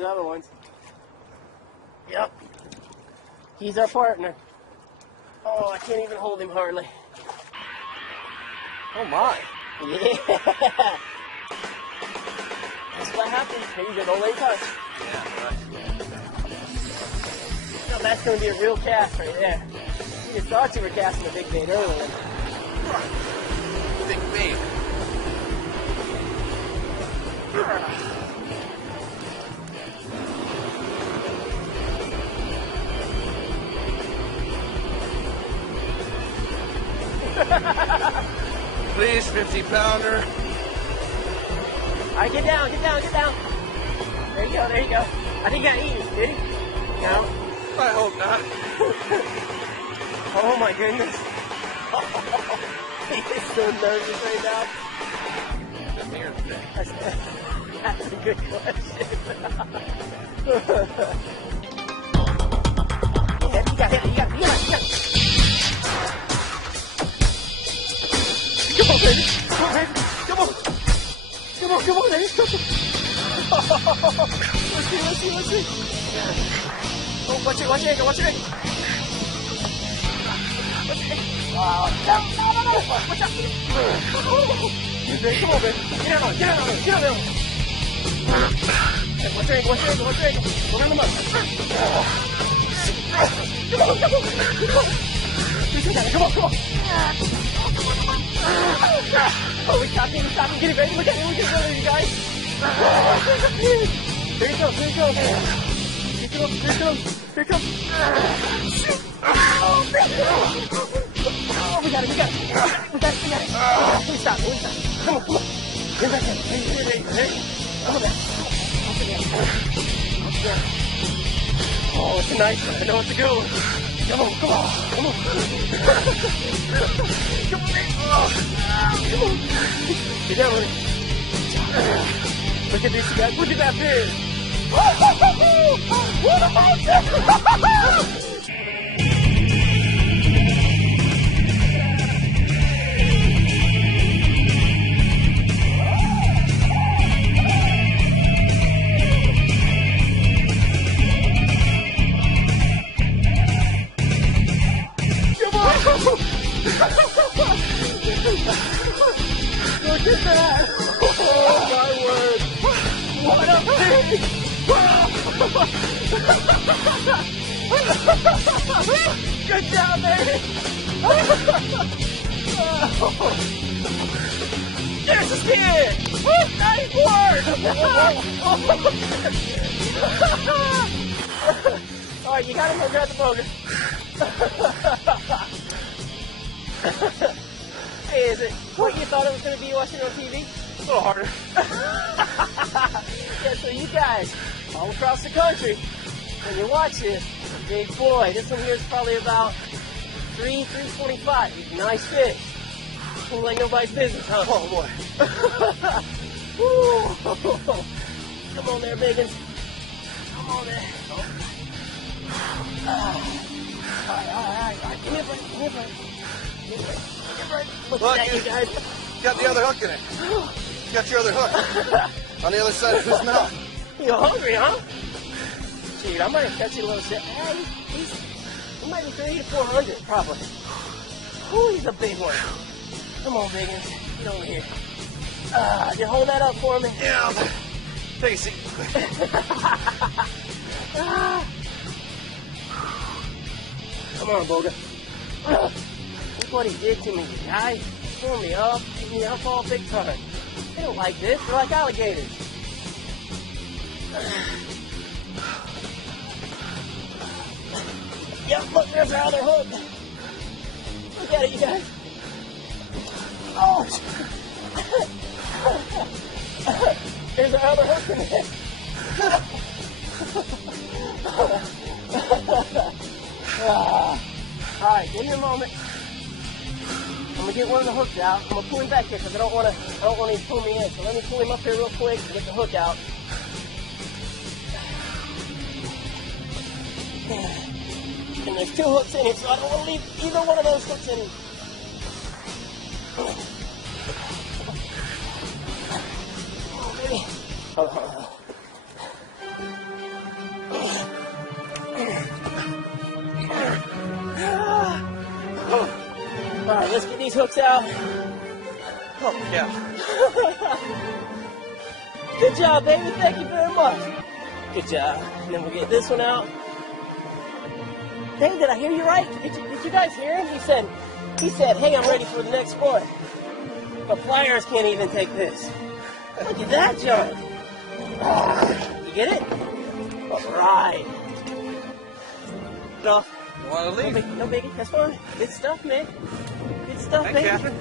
these other ones. Yep. He's our partner. Oh, I can't even hold him hardly. Oh my. Yeah. That's what happens. Here you go, don't let him touch. Yeah, right. Now that's going to be a real cast right there. You just thought you were casting a big bait earlier. Big bait. Please, 50-pounder. All right, get down, get down, get down. There you go, there you go. I think I got eaten, did he? No. I hope not. Oh my goodness. He's so nervous right now. I'm here today. That's a good question. Yeah, you got it. Come on, baby. Come on, baby. Come on. Come on, baby. Come on. Let's see. Oh, watch it. Wow. No. Watch out. Come on, baby. Get out of there. One drink. Go around the mud. Come on. Come on. Oh, we stopped him. Get it, baby. Look at him, you guys. There he goes. Here he comes. Oh, we got it. Please stop. Come on. Get back in. Hey. Come on back. Oh, it's a nice one. I know it's a good one. Come on. Come on, baby. Come on. Get down with it. Look at this, you guys. Look at that fish. What a monster! Look at that! Oh my word! What a fish! Good job, baby! There's a kid! Nice work! Alright, you gotta go grab the boger. Hey, is it what you thought it was going to be watching on TV? A little harder. Yeah, so you guys, all across the country, when you watch this, a big boy. This one here is probably about 325. Nice fish. Seems like nobody's business, huh? Oh, boy. Woo. Come on there, biggins. Come on there. All right. Give me a break. Look at that, you guys. Got the other hook in it. Got your other hook on the other side of his mouth. You're hungry, huh? Dude, I might have catch you a little shit. He might be 300 to 400, probably. Ooh, he's a big one. Come on, biggins. Get over here. You hold that up for me? Yeah, take a seat. Come on, Boga. Look what he did to me, guys. He pulled me up, beat me up all big time. They don't like this. They're like alligators. Yep, look, there's our other hook. Look at it, you guys. Oh! There's our other hook in there. Alright, give me a moment. I'm gonna get one of the hooks out. I'm gonna pull him back here because I don't want him to pull me in. So let me pull him up here real quick and get the hook out. And there's two hooks in here, so I don't want to leave either one of those hooks in here. Oh, baby. Hold on. these hooks out. Oh, yeah. Good job, baby. Thank you very much. Good job. And then we'll get this one out. Hey, did I hear you right? Did you guys hear him? He said, hey, I'm ready for the next sport. But pliers can't even take this. Look at that, John. You get it? All right. No. You want to leave? No biggie. That's fine. Good stuff, man. Good stuff, Thanks, baby. Catherine.